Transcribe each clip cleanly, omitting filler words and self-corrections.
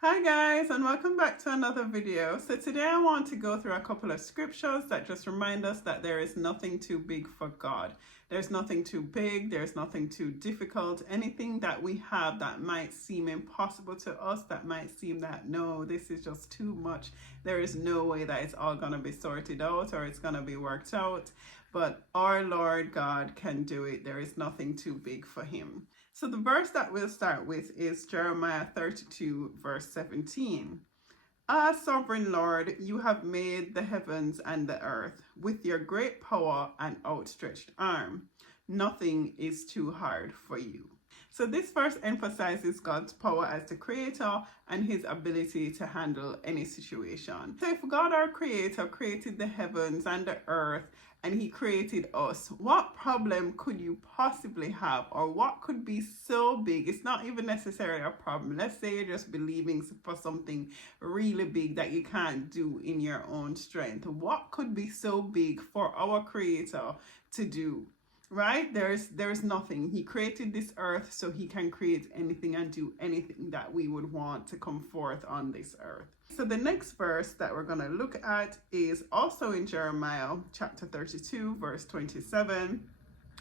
Hi guys, and welcome back to another video. So today I want to go through a couple of scriptures that just remind us that there is nothing too big for God. There's nothing too big, there's nothing too difficult. Anything that we have that might seem impossible to us, that might seem that no, this is just too much. There is no way that it's all going to be sorted out or it's going to be worked out. But our Lord God can do it. There is nothing too big for him. So the verse that we'll start with is Jeremiah 32 verse 17. Ah, sovereign Lord, you have made the heavens and the earth with your great power and outstretched arm. Nothing is too hard for you. So this verse emphasizes God's power as the creator and his ability to handle any situation. So if God, our creator, created the heavens and the earth and he created us, what problem could you possibly have, or what could be so big? It's not even necessarily a problem. Let's say you're just believing for something really big that you can't do in your own strength. What could be so big for our creator to do? Right? There's nothing. He created this earth so he can create anything and do anything that we would want to come forth on this earth. So the next verse that we're going to look at is also in Jeremiah chapter 32 verse 27,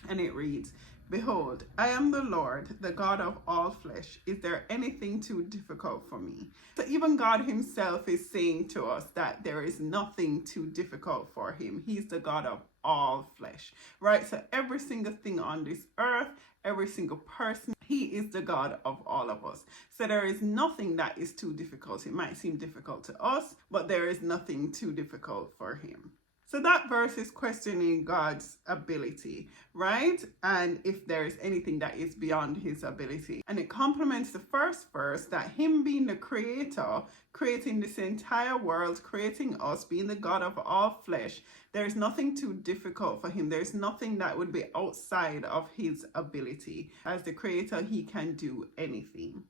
and it reads, Behold, I am the Lord, the God of all flesh. Is there anything too difficult for me? So even God himself is saying to us that there is nothing too difficult for him. He's the God of all flesh, right? So every single thing on this earth, every single person, he is the God of all of us. So there is nothing that is too difficult. It might seem difficult to us, but there is nothing too difficult for him. So that verse is questioning God's ability, right? And if there is anything that is beyond his ability. And it complements the first verse that him being the creator, creating this entire world, creating us, being the God of all flesh, there's nothing too difficult for him. There's nothing that would be outside of his ability. As the creator, he can do anything.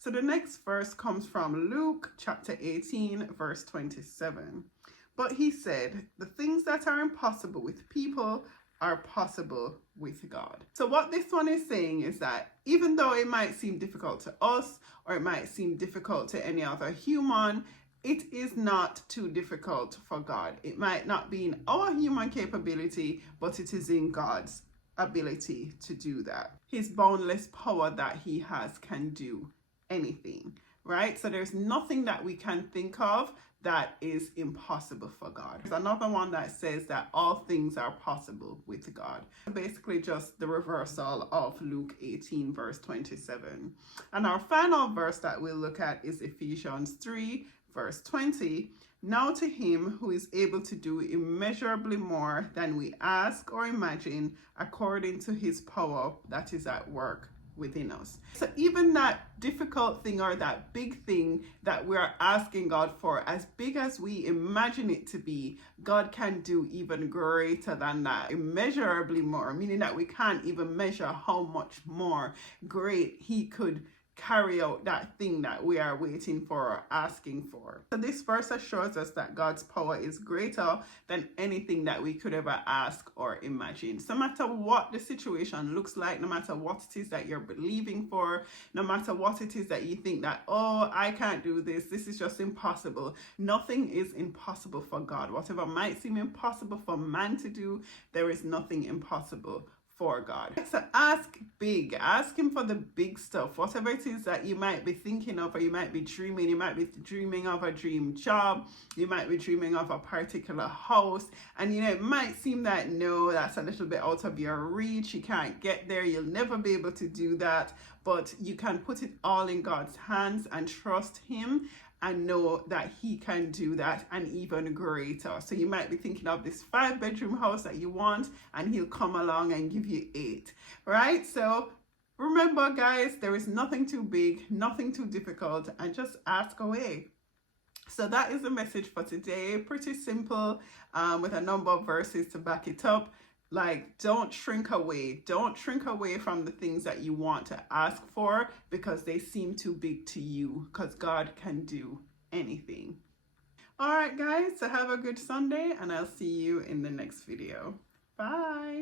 So the next verse comes from Luke chapter 18, verse 27. But he said, the things that are impossible with people are possible with God. So what this one is saying is that even though it might seem difficult to us, or it might seem difficult to any other human, it is not too difficult for God. It might not be in our human capability, but it is in God's ability to do that. His boundless power that he has can do anything, right? So there's nothing that we can think of that is impossible for God. There's another one that says that all things are possible with God. Basically just the reversal of Luke 18 verse 27. And our final verse that we'll look at is Ephesians 3 verse 20. Now to him who is able to do immeasurably more than we ask or imagine, according to his power that is at work within us. So even that difficult thing or that big thing that we're asking God for, as big as we imagine it to be, God can do even greater than that, immeasurably more, meaning that we can't even measure how much more great he could carry out that thing that we are waiting for or asking for. So this verse assures us that God's power is greater than anything that we could ever ask or imagine. So no matter what the situation looks like, no matter what it is that you're believing for, no matter what it is that you think that, oh, I can't do this, this is just impossible. Nothing is impossible for God. Whatever might seem impossible for man to do, there is nothing impossible for God. So ask big, ask him for the big stuff, whatever it is that you might be thinking of, or you might be dreaming. You might be dreaming of a dream job, you might be dreaming of a particular house, and it might seem that no, that's a little bit out of your reach, you can't get there, you'll never be able to do that, but you can put it all in God's hands and trust him and know that he can do that and even greater. So you might be thinking of this 5-bedroom house that you want, and he'll come along and give you 8, right? So remember guys, there is nothing too big, nothing too difficult, and just ask away. So that is the message for today. Pretty simple, with a number of verses to back it up. Like, don't shrink away. Don't shrink away from the things that you want to ask for because they seem too big to you, because God can do anything. All right, guys, so have a good Sunday, and I'll see you in the next video. Bye.